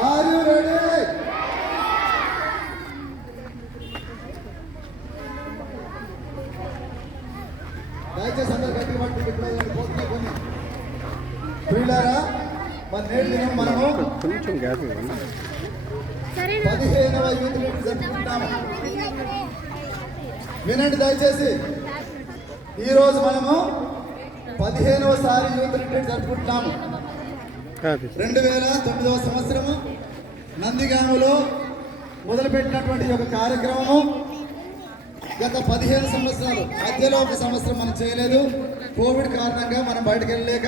Are you ready? దయచేసి అందరు గట్టి పట్టుకుంటే పోతున్నా కొన్ని ప్రియులారా, మన నేటి దినం మనము 15వ యూత్ మీట్ జరుపుకుంటాము. వినండి దయచేసి, ఈరోజు మనము 15వసారి యూత్ రిట్రీట్ జరుపుకుంటున్నాము. 2009వ సంవత్సరము నందిగామలో మొదలుపెట్టినటువంటి ఒక కార్యక్రమము గత 15 సంవత్సరాలు, మధ్యలో ఒక సంవత్సరం మనం చేయలేదు. కోవిడ్ కారణంగా మనం బయటకు వెళ్ళలేక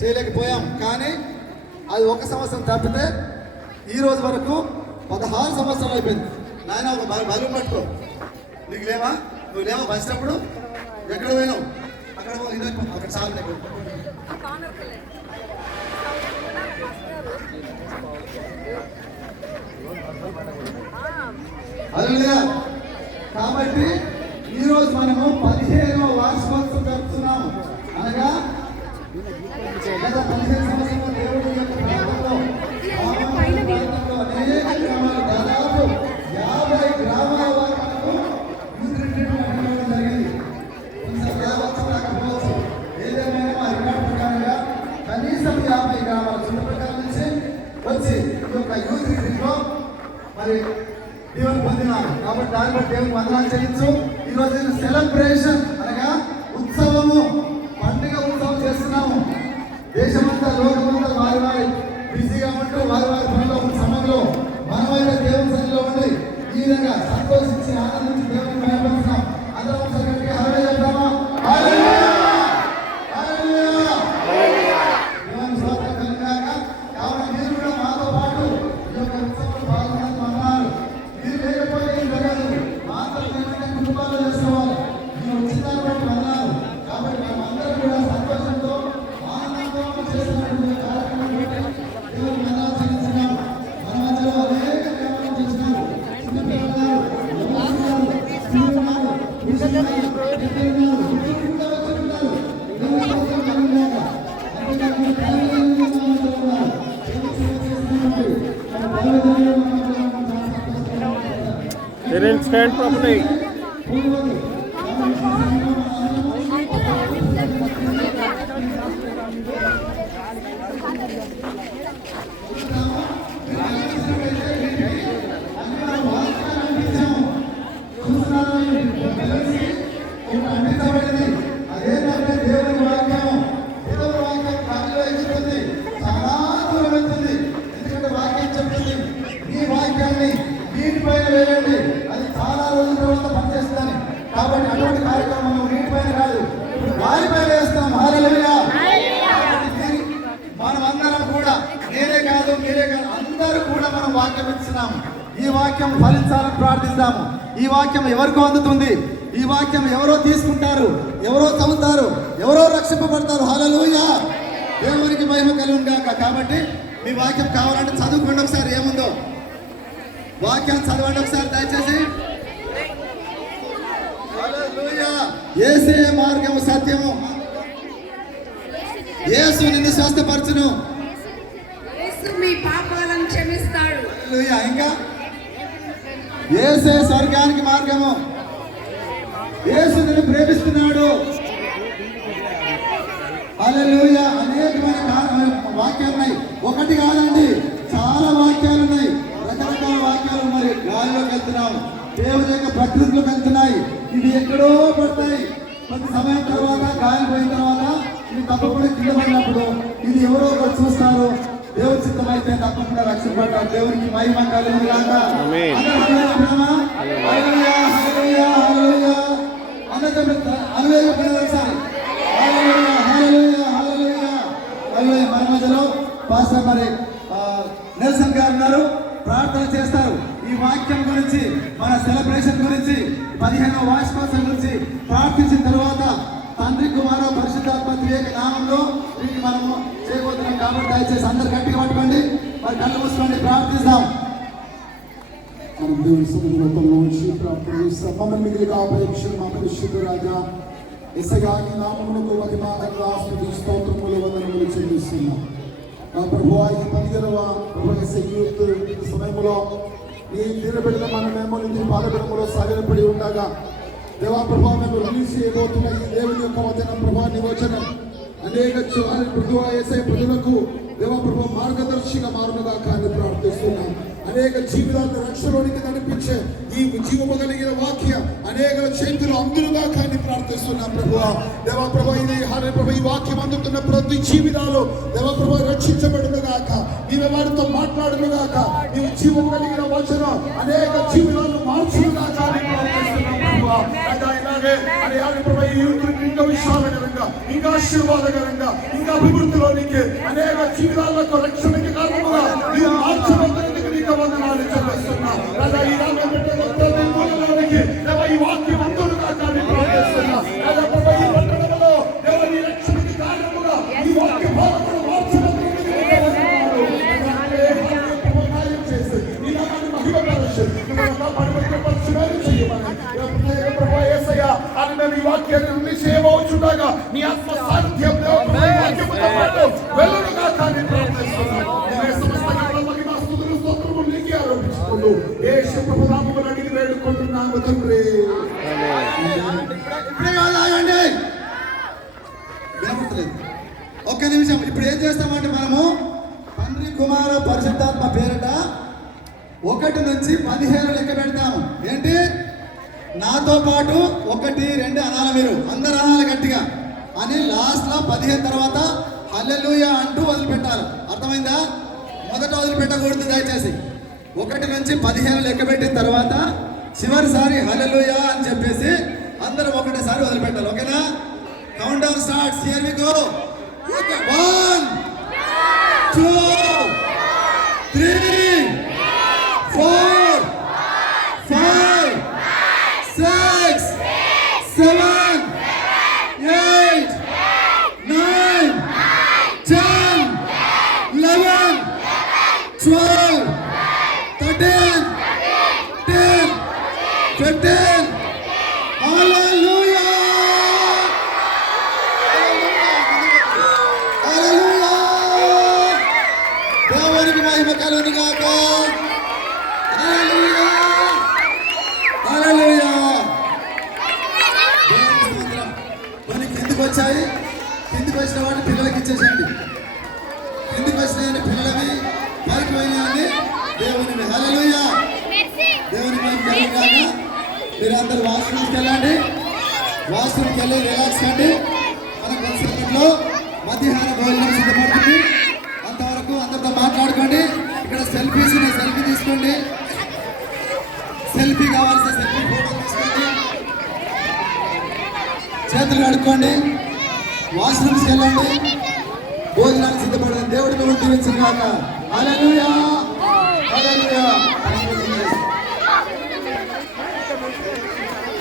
చేయలేకపోయాం. కానీ అది ఒక సంవత్సరం తప్పితే ఈ రోజు వరకు 16 సంవత్సరాలు అయిపోయింది. నాయన ఒక బలూన్ పట్టుకో. నీకు లేవా? నువ్వు లేవా? వచ్చినప్పుడు ఎక్కడ పోయినావు? అక్కడ అక్కడ చాలు. నీకు అలా కాబట్టి ఈరోజు మనము 15వ వార్షికోత్సవం జరుపుతున్నాము. అనగా గత 15 సంవత్సరాల దేవుడి యొక్క ప్రాంతంలో అనేక గ్రామాలు, దాదాపు 50 గ్రామాల వారు మనకు యూత్ రిట్రీట్ నిర్వహించడం జరిగింది. రాకపోవచ్చు, ఏదేమైనా మా రికార్డు ప్రకారంగా కనీసం 50 గ్రామాల చుట్టుపక్కల నుంచి వచ్చి ఈ యొక్క యూత్ రిట్రీట్లో మరి దేవుని పొందినారు. కాబట్టి దాని బట్టి దేవుని వందనాలు చెల్లించు. ఈరోజు సెలబ్రేషన్ అనగా ఉత్సవము, పండుగ ఉత్సవం చేస్తున్నాము. దేశమంతా, లోకమంతా వారి వారి బిజీగా ఉంటూ వారి వారి పనిలో ఉన్న సమయంలో మనమైతే దేవుని సన్నిధిలో ఉండి ఈ విధంగా సంతోషించి ఆనందించి దేవుని భయపడుతున్నాం. అందరం ఒకసారి గట్టిగా హల్లెలూయా చెప్తామా? హల్లెలూయా, హల్లెలూయా. దేవుని స్తోత్రం కలుగుగాక. కావున మీరు కూడా మాతో పాటు ఈ యొక్క ఉత్సవంలో పాల్గొనడం అన్నారు. మీరు లేకపోతే ఏం జరగదు. మాత్రం ఏమంటే కుటుంబాల్లో చేసుకోవాలి. మీరు వచ్చిందని బట్టి అన్నారు. కాబట్టి మేమందరం కూడా సంతోషంతో ఆనందంతో చేస్తున్నటువంటి కార్యక్రమం దేవుని వందనాలు చెల్లిస్తున్నాం. మన మధ్యలో అనేక గ్రామాలు చేసినారు. చిన్నపిల్లలు, They didn't stand properly. అదేంటంటే దేవుని వాక్యం, దేవుని వాక్యం కాటిలో ఎగురుతుంది, చాలా దూరం వెళ్తుంది. ఎందుకంటే వాక్యం చెప్తుంది, ఈ వాక్యాన్ని నీటిపైన వేయండి, అది చాలా రోజుల తర్వాత పనిచేస్తుందని. కాబట్టి అటువంటి కార్యక్రమం నీటిపైన కాదు, వారిపైన వేస్తాం. హల్లెలూయా. మనం అందరం కూడా, నేనే కాదు మీరే కాదు, అందరూ కూడా మనం వాక్యం ఇస్తున్నాము. ఈ వాక్యం ఫలించాలని ప్రార్థిస్తాము. ఈ వాక్యం ఎవరికో అందుతుంది. ఈ వాక్యం ఎవరో తీసుకుంటారు, ఎవరో చదువుతారు, ఎవరో రక్షింపబడతారు. హల్లెలూయా, దేవునికి మహిమ కలుగును గాక. కాబట్టి మీ వాక్యం కావాలంటే చదువుకోండి ఒకసారి, ఏముందో వాక్యాన్ని చదవండి ఒకసారి దయచేసి. హల్లెలూయా. యేసే మార్గము, సత్యము. యేసు నిన్ను స్వస్థపరచును. యేసు మీ పాపాలను క్షమిస్తాడు. హల్లెలూయా. ఇంకా యేసే స్వర్గానికి మార్గము. యేసు నిన్ను ప్రేమిస్తున్నాడు. హల్లెలూయా. అనేకమైన వాక్యాలు ఉన్నాయి, ఒకటి కాదండి, చాలా వాక్యాలు ఉన్నాయి, రకరకాల వాక్యాలు. మరి గాలిలోకి వెళ్తున్నాం, దేవుని యొక్క ప్రకృతిలోకి వెళ్తున్నాయి. ఇవి ఎక్కడో పడతాయి. కొంత సమయం తర్వాత, గాలి పోయిన తర్వాత ఇవి తప్పకుండా కింద పడినప్పుడు ఇది ఎవరో ఒకరు చూస్తారు. దేవుని చిత్తం అయితే తప్పకుండా రక్షింపబడతారు. దేవునికి మహిమ కలుగును గాక. ఆమేన్. మన మధ్యలో పాస్టర్ మరి నెల్సన్ గారు ఉన్నారు, ప్రార్థన చేస్తారు. ఈ వాక్యం గురించి, మన సెలబ్రేషన్ గురించి, 15వ వార్షికోత్సవం గురించి ప్రార్థించిన తర్వాత తండ్రి, కుమార, పరిశుద్ధాత్మ త్రియేక నామంలో వీటిని మనము చేయబోతున్నాం. కాబట్టి దయచేసి అందరు గట్టిగా పట్టుకోండి, మరి కళ్ళు మూసుకోండి, ప్రార్థిస్తాం. మనం దేవుని సన్నిధిలో వచ్చి ప్రార్థన చేస్తాం. మమ్మల్ని మిగిలిగా అపేక్షలు మా పరిశుద్ధ రాజా యేసయ్యా, నీ నామమునకు మహిమ ఘనత స్తుతి స్తోత్రములు వందనములు చెల్లిస్తున్నాం. ప్రభువా ఈ 15వ యూత్ సమయంలో ఈ తీరబెట్టిన మన మేము పాదబిడములో సాగిలపడి ఉండగా దేవా ప్రభా మేము రిలీజ్ చేయబోతున్న ఈ దేవుని యొక్క వచనం ప్రభా నీ వచనం అనేక ప్రభువా యేసే ప్రజలకు దేవా ప్రభా మార్గదర్శిగా మారునుగా కానీ ప్రార్థిస్తున్నాం. అనేక జీవితాలను రక్షణలోనికి నడిపించే ఈ జీవము కలిగిన వాక్య అనేక చేతులు అందులుగా కానీ ప్రార్థిస్తున్నాం ప్రభువా. దేవా ప్రభా ఇది ప్రభా ఈ వాక్యం అందుతున్న ప్రతి జీవితాలు దేవా ప్రభా రక్షించబడునుగాక, నీవే వారితో మాట్లాడునుగాక, నీవు జీవము కలిగిన వచనం అనేక జీవితాలను మార్చునుగాక అని ప్రార్థిస్తున్నాం ప్రభువా. ఇంకా విశాలకరంగా, ఇంకా ఆశీర్వాదకరంగా, ఇంకా అభివృద్ధిలోనికి అనేక జీవితాలకు రక్షణకి కారణముగా నీవు మార్చబడుతున్నందుకు నీకు వందనాలు చెల్లిస్తున్నా. ఈ వాక్యం అందులుగా కానీ ప్రార్థిస్తున్నా. ఈ పట్టణంలో నీ రక్షణకి కారణముగా ఈ వాక్య భాగమును మార్చబడుతున్నందుకు నీకు వందనాలు. కార్యం చేసి నీ నామాన్ని మహిమపరచు, అని మేము ఈ వాక్యాన్ని చేయవచ్చుండగా నీ ఆత్మ సారథ్యం వెలుగుగా కానీ ప్రార్థిస్తున్నాం. ఆరోపించుకుంటూ యేసు ప్రభు నామమున అడిగి వేడుకుంటున్నాము తండ్రి. ఇప్పుడే ఆగండి, ఒక్క నిమిషం. ఇప్పుడు ఏం చేస్తామంటే మనము తండ్రి కుమార పరిశుద్ధాత్మ పేరిట 1 నుంచి 15 లెక్క పెడతాము. ఏంటి? నాతో పాటు 1, 2 అనాలి, మీరు అందరు అనాలి గట్టిగా అని. లాస్ట్ లో 15 తర్వాత హల్లెలూయా అంటూ వదిలిపెట్టాలి. అర్థమైందా? మొదట వదిలిపెట్టకూడదు దయచేసి. 1 నుంచి 15 లెక్క పెట్టిన తర్వాత చివరిసారి హల్లెలూయా అని చెప్పేసి అందరూ ఒకటేసారి వదిలిపెట్టాలి. ఓకేనా? Count down starts. Here we go. 1 2 3 4 5 6 7 8 9 10 11 12 13 10 15. Hallelujah! Hallelujah! దేవునికి మహిమ కలుగునుగాక. Hallelujah! Hallelujah! కొన్ని కిందికి వచ్చాయి. కిందికి వచ్చిన వాటిని పిల్లలకి ఇచ్చేసేయండి. కిందికి వచ్చినాయని పిల్లలవి, పైకి పోయినాయని దేవుని. హల్లెలూయా! దేవుని మహిమ కలుగునుగాక. మీరందరూ వాష్రూమ్కి వెళ్ళండి. వాష్రూమ్కి వెళ్ళి రిలాక్స్ కండి. మన కొద్దిసేపట్లో మధ్యాహ్న భోజనం సిద్ధపడుతుంది. అంతవరకు అందరితో మాట్లాడుకోండి. ఇక్కడ సెల్ఫీ తీసుకోండి. సెల్ఫీ కావాల్సిన సెల్ఫీ ఫోటో తీసుకోండి. చేతులు కడుక్కోండి. వాష్రూమ్స్కి వెళ్ళండి. భోజనానికి సిద్ధపడండి. దేవుడి మిమ్మల్ని దీవించుగాక. హల్లెలూయా.